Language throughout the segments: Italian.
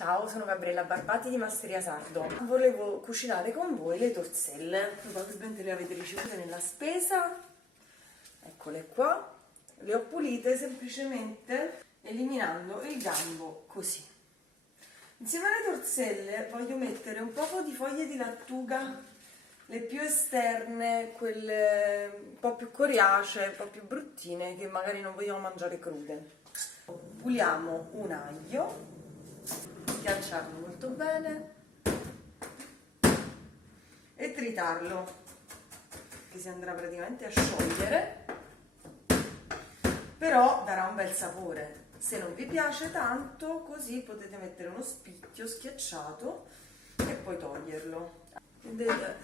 Ciao, sono Gabriella Barbati di Masteria Sardo. Volevo cucinare con voi le torselle. Probabilmente le avete ricevute nella spesa. Eccole qua. Le ho pulite semplicemente eliminando il gambo così. Insieme alle torselle voglio mettere un po' di foglie di lattuga, le più esterne, quelle un po' più coriacee, un po' più bruttine, che magari non vogliamo mangiare crude. Puliamo un aglio, schiacciarlo molto bene e tritarlo, che si andrà praticamente a sciogliere, però darà un bel sapore. Se non vi piace tanto, così potete mettere uno spicchio schiacciato e poi toglierlo. Vedete?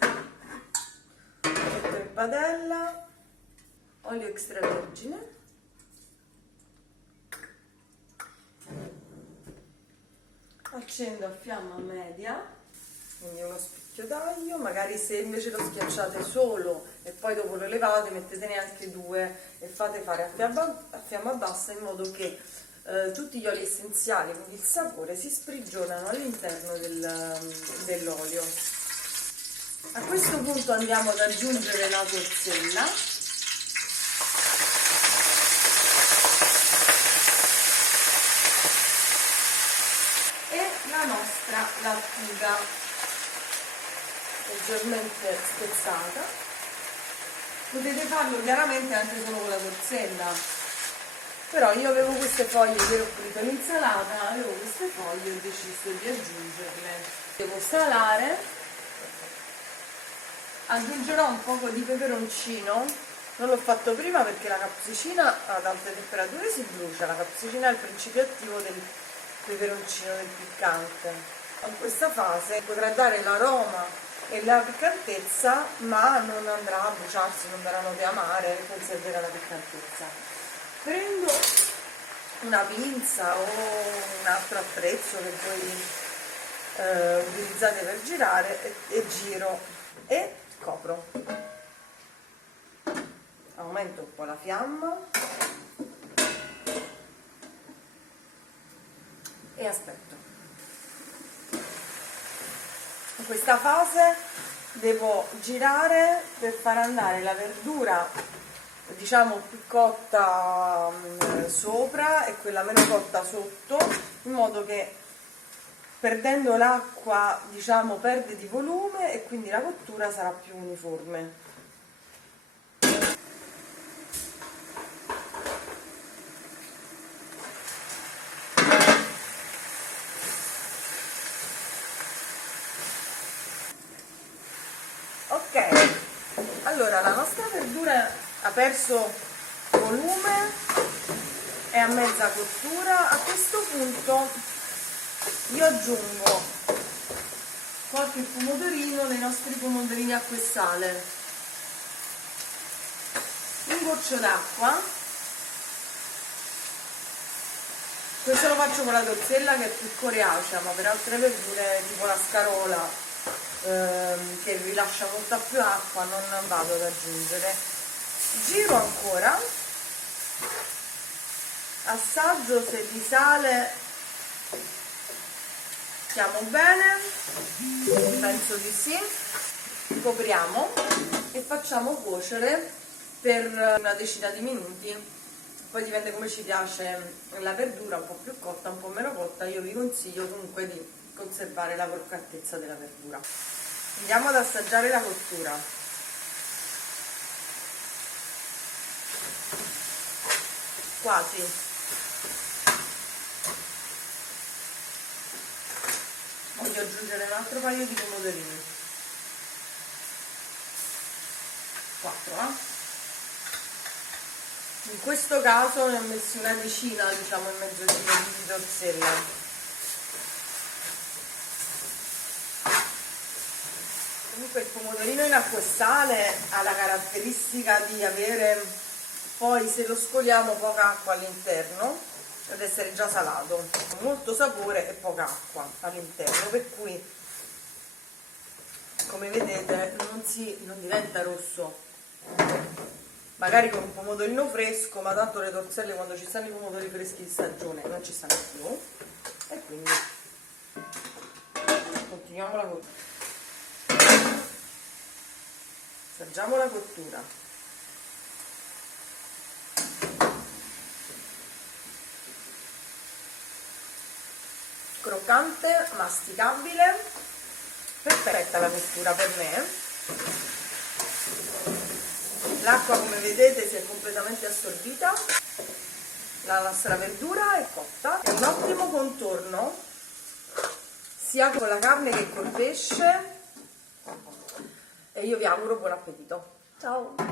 Metto in padella olio extravergine, accendo a fiamma media, quindi uno spicchio d'aglio. Magari se invece lo schiacciate solo e poi dopo lo levate, mettetene anche due e fate fare a fiamma bassa, in modo che tutti gli oli essenziali, quindi il sapore, si sprigionano all'interno dell'olio. A questo punto andiamo ad aggiungere la torsella e la nostra lattuga leggermente spezzata. Potete farlo chiaramente anche solo con la torsella, però io avevo queste foglie, ieri ho pulito l'insalata, avevo queste foglie e ho deciso di aggiungerle. Devo salare, aggiungerò un po' di peperoncino. Non l'ho fatto prima perché la capsicina ad alte temperature si brucia, la capsicina è il principio attivo del peperoncino, del piccante. In questa fase potrà dare l'aroma e la piccantezza, ma non andrà a bruciarsi, non darà note amare, conserverà la piccantezza. Prendo una pinza o un altro attrezzo che voi utilizzate per girare e giro e copro. Aumento un po' la fiamma e aspetto. In questa fase devo girare per far andare la verdura, diciamo, più cotta sopra e quella meno cotta sotto, in modo che perdendo l'acqua, diciamo, perde di volume e quindi la cottura sarà più uniforme. Ok, allora la nostra verdura ha perso volume, è a mezza cottura. A questo punto io aggiungo qualche pomodorino, dei nostri pomodorini acqua e sale, un goccio d'acqua. Questo lo faccio con la torsella, che è più coriacea, ma per altre verdure tipo la scarola, che rilascia molta più acqua, non vado ad aggiungere. Giro ancora, assaggio se di sale stiamo bene, penso di sì. Copriamo e facciamo cuocere per una decina di minuti. Poi dipende come ci piace la verdura, un po' più cotta, un po' meno cotta. Io vi consiglio comunque di conservare la croccantezza della verdura. Andiamo ad assaggiare la cottura. Quasi. Voglio aggiungere un altro paio di pomodorini. 4, In questo caso ne ho messi una decina, diciamo, in mezzo di torsella. Comunque il pomodorino in acqua e sale ha la caratteristica di avere, poi se lo scoliamo, poca acqua all'interno, ad essere già salato, molto sapore e poca acqua all'interno, per cui come vedete non diventa rosso. Magari con un pomodorino fresco, ma tanto le torselle, quando ci stanno i pomodori freschi di stagione, non ci stanno più, e quindi Continuiamo la cottura. Assaggiamo la cottura. Croccante, masticabile, perfetta la cottura per me. L'acqua, come vedete, si è completamente assorbita, la nostra verdura è cotta, è un ottimo contorno sia con la carne che col pesce e io vi auguro buon appetito. Ciao!